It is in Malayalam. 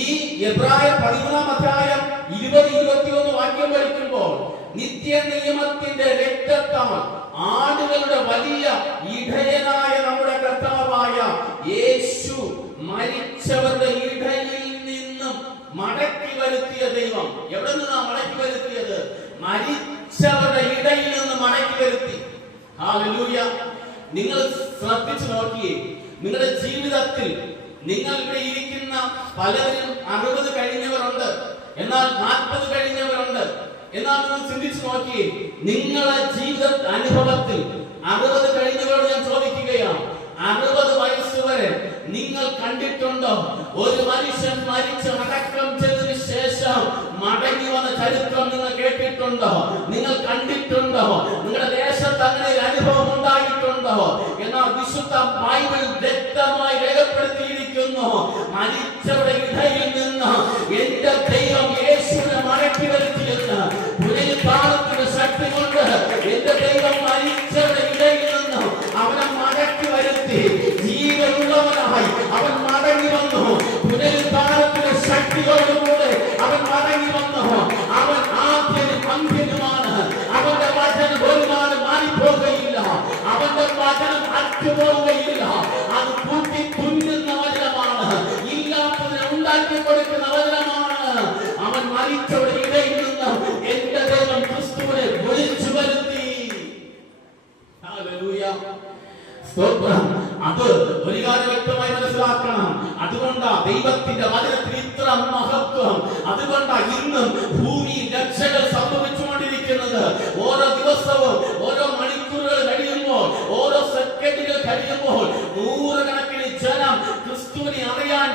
ഈ എബ്രായർ 13-ാം അധ്യായം 20-21 വാക്യം പഠിക്കുമ്പോൾ നിത്യ നിയമത്തിന്റെ രക്തത്താൽ ആടുകളുടെ വലിയ ഇടയനായ നമ്മുടെ കർത്താവായ യേശു മരിച്ചവരുടെ ഇടയിൽ നിന്നും മടക്കി വരുത്തിയ ദൈവം. എവിടെ നിന്നാണ് മടക്കി വരുത്തിയത്? മരിച്ചവരുടെ ഇടയിൽ നിന്ന് മടക്കി വരുത്തി. ഹല്ലേലൂയ. നിങ്ങൾ ശ്രദ്ധിച്ചു നോക്കിയേ, നിങ്ങളുടെ ജീവിതത്തിൽ നിങ്ങൾ ഇവിടെ ഇരിക്കുന്ന പലരും 60 കഴിഞ്ഞവരുണ്ട്, എന്നാൽ 40 കഴിഞ്ഞവരുണ്ട്. എന്നാൽ നിങ്ങൾ ചിന്തിച്ചു നോക്കിയേ, നിങ്ങളുടെ ജീവിത അനുഭവത്തിൽ 60 കഴിഞ്ഞവരോട് ഞാൻ ചോദിക്കുകയാണ്, 60 വയസ്സ് വരെ നിങ്ങൾ കണ്ടിട്ടുണ്ടോ ഒരു മനുഷ്യൻ മരിച്ച് അടക്കം ചെയ്തതിനു ശേഷം മടങ്ങി വന്ന ചരിത്രം നിങ്ങൾ കേട്ടിട്ടുണ്ടോ? നിങ്ങൾ കണ്ടിട്ടുണ്ടോ? നിങ്ങളുടെ ദേശത്ത് അങ്ങനെ ഒരു അനുഭവം ഉണ്ടായിട്ടുണ്ടോ? എന്നാൽ വിശുദ്ധ ബൈബിൾ വ്യക്തമായി രേഖപ്പെടുത്തിയിരിക്കുന്നു, മരിച്ചവരുടെ ഇടയിൽ നിന്ന് എന്റെ ദൈവം യേശുവിനെ മടക്കി വരുത്തിയെന്ന്. പുനരുത്ഥാനത്തിന്റെ ശക്തി കൊണ്ട് എന്റെ ദൈവം മരിച്ചവരുടെ ഇടയിൽ നിന്ന് അവനെ മടക്കി വരുത്തി. ജീവനുള്ളവനായി അവൻ മടങ്ങി വന്നു. പുനരുത്ഥാനത്തിന്റെ ശക്തിയോടുകൂടെ അവൻ മടങ്ങി വന്നു. അവൻ ആദ്യനും അന്ത്യനുമാണ്. അവന്റെ വചനം ഒരു നാൾ മാറിപ്പോകുകയില്ല. അവന്റെ വചനം അറ്റുപോവുകയില്ല. അത് കൂട്ടി തുന്നുന്ന വചനമാണ്. ഇല്ലാത്തതിനെ ഉണ്ടാക്കി കൊടുക്കുന്ന വചനമാണ്. അവൻ മരിച്ചവരുടെ ഇടയിൽ നിന്ന് എന്റെ ദൈവം ക്രിസ്തുവിനെ വിളിച്ചു വരുത്തി. ഹല്ലേലൂയ. സ്തോത്രം. അത് ഒരു കാര്യം വ്യക്തമായി മനസ്സിലാക്കണം. അതുകൊണ്ടാ ദൈവത്തിന്റെ വചനത്തിന് ഇത്ര മഹത്വം. അതുകൊണ്ടാ ഇന്നും ഭൂമിയിൽ രക്ഷകൾ സംഭവിച്ചുകൊണ്ടിരിക്കുന്നത്. ഓരോ ദിവസവും ഓരോ മണിക്കൂറുകൾ കഴിയുമ്പോൾ, ഓരോ സെക്കൻഡുകൾ കഴിയുമ്പോൾ നൂറുകണക്കിന് ജനം ക്രിസ്തുവിനെ അറിയാൻ